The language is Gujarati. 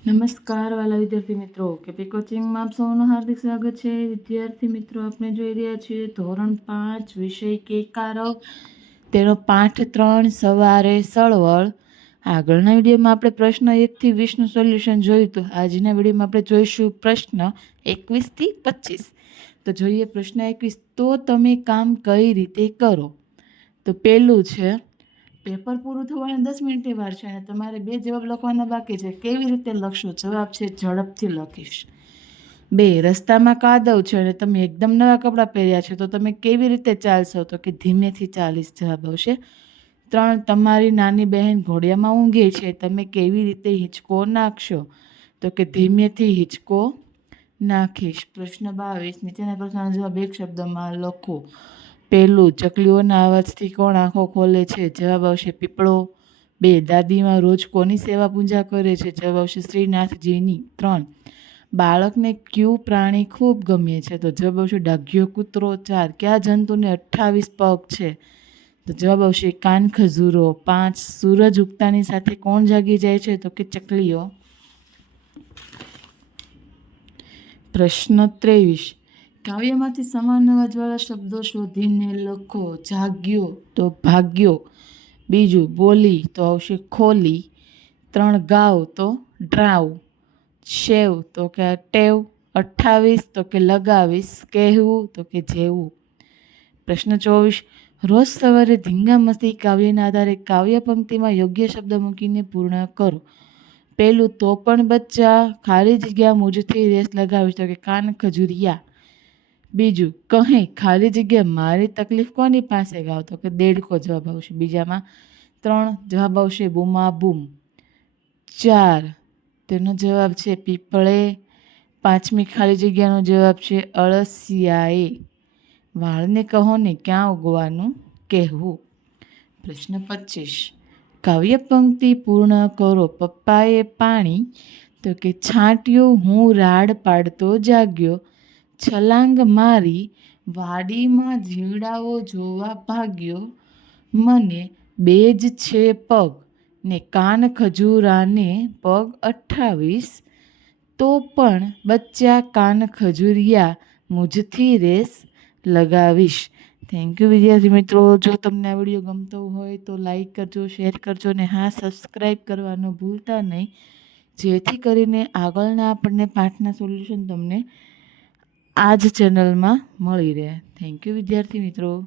નમસ્કાર વાલા વિદ્યાર્થી મિત્રો, કેપી કોચિંગમાં આપ સૌનું હાર્દિક સ્વાગત છે. વિદ્યાર્થી મિત્રો આપણે જોઈ રહ્યા છીએ ધોરણ પાંચ, વિષય કે કારક તેનો પાઠ ત્રણ, સવારે સળવળ. આગળના વિડીયોમાં આપણે પ્રશ્ન એકથી વીસનું સોલ્યુશન જોયું તો આજના વિડીયોમાં આપણે જોઈશું પ્રશ્ન એકવીસથી પચીસ. તો જોઈએ પ્રશ્ન એકવીસ. તો તમે કામ કઈ રીતે કરો? તો પહેલું છે પેપર પૂરું થવાને દસ મિનિટની વાર છે અને તમારે બે જવાબ લખવાના બાકી છે. કેવી રીતે લખશો? જવાબ છે, ઝડપથી લખીશ. બે, રસ્તામાં કાદવ છે અને તમે એકદમ નવા કપડાં પહેર્યા છે, તો તમે કેવી રીતે ચાલશો? તો કે ધીમેથી ચાલીસ જવાબ આવશે. ત્રણ, તમારી નાની બહેન ઘોડિયામાં ઊંઘે છે, તમે કેવી રીતે હિંચકો નાખશો? તો કે ધીમેથી હિંચકો નાખીશ. પ્રશ્ન બાવીસ, નીચેના પ્રશ્નનો જવાબ એક શબ્દમાં લખો. પહેલું ચકલીઓના અવાજથી કોણ આંખો ખોલે છે? જવાબ આવશે પીપળો. બે, દાદીમાં રોજ કોની સેવા પૂજા કરે છે? જવાબ આવશે શ્રીનાથજીની. ત્રણ, બાળકને ક્યુ પ્રાણી ખૂબ ગમે છે? તો જવાબ આવશે ડાઘ્યો કૂતરો. ચાર, કયા જંતુને અઠ્ઠાવીસ પગ છે? તો જવાબ આવશે કાન ખજૂરો. પાંચ, સૂરજ ઉગતાની સાથે કોણ જાગી જાય છે? તો કે ચકલીઓ. પ્રશ્ન ત્રેવીસ કાવ્યમાંથી સમાન અવાજવાળા શબ્દો શોધીને લખો, જાગ્યો તો ભાગ્યો, બીજું બોલી તો આવશે ખોલી, ત્રણ ગાવ તો ડ્રાવ, શેવ તો કે ટેવ અઠ્ઠાવીસ તો કે લગાવીશ, કહેવું તો કે જેવું. પ્રશ્ન ચોવીસ, રોજ સવારે ધીંગા મસ્તી કાવ્યના આધારે કાવ્ય પંક્તિમાં યોગ્ય શબ્દ મૂકીને પૂર્ણ કરો. પહેલું તો પણ બચ્ચા, ખાલી જગ્યા મુજથી રેસ લગાવીશ તો કે કાન ખજૂરિયા. બીજું કહે ખાલી જગ્યા મારી તકલીફ કોની પાસે ગાવ? તો કે, દેડકો જવાબ આવશે. બીજામાં, ત્રણ જવાબ આવશે બૂમા બૂમ ચાર, તેનો જવાબ છે પીપળે. પાંચમી, ખાલી જગ્યાનો જવાબ છે અળસિયાએ. વાળને કહો ને ક્યાં ઉગવાનું કહેવું? પ્રશ્ન પચીસ, કાવ્ય પંક્તિ પૂર્ણ કરો પપ્પાએ પાણી? તો કે, છાંટ્યું હું રાડ પાડતો જાગ્યો છલાંગ મારી વાડીમાં જીવડાઓ જોવા ભાગ્યો. મને બે જ છે પગ ને કાન ખજૂરાને પગ અઠ્ઠાવીસ તો પણ બચ્ચા કાન ખજૂરિયા મુજથી રેસ લગાવીશ. થેન્ક યુ વિદ્યાર્થી મિત્રો. જો તમને આ વીડિયો ગમતો હોય તો લાઈક કરજો શેર કરજો ને હા સબસ્ક્રાઈબ કરવાનું ભૂલતા નહીં. જેથી કરીને આગળના આપણને પાઠના સોલ્યુશન તમને આ જ ચેનલમાં મળી રહે. થેન્ક યુ વિદ્યાર્થી મિત્રો.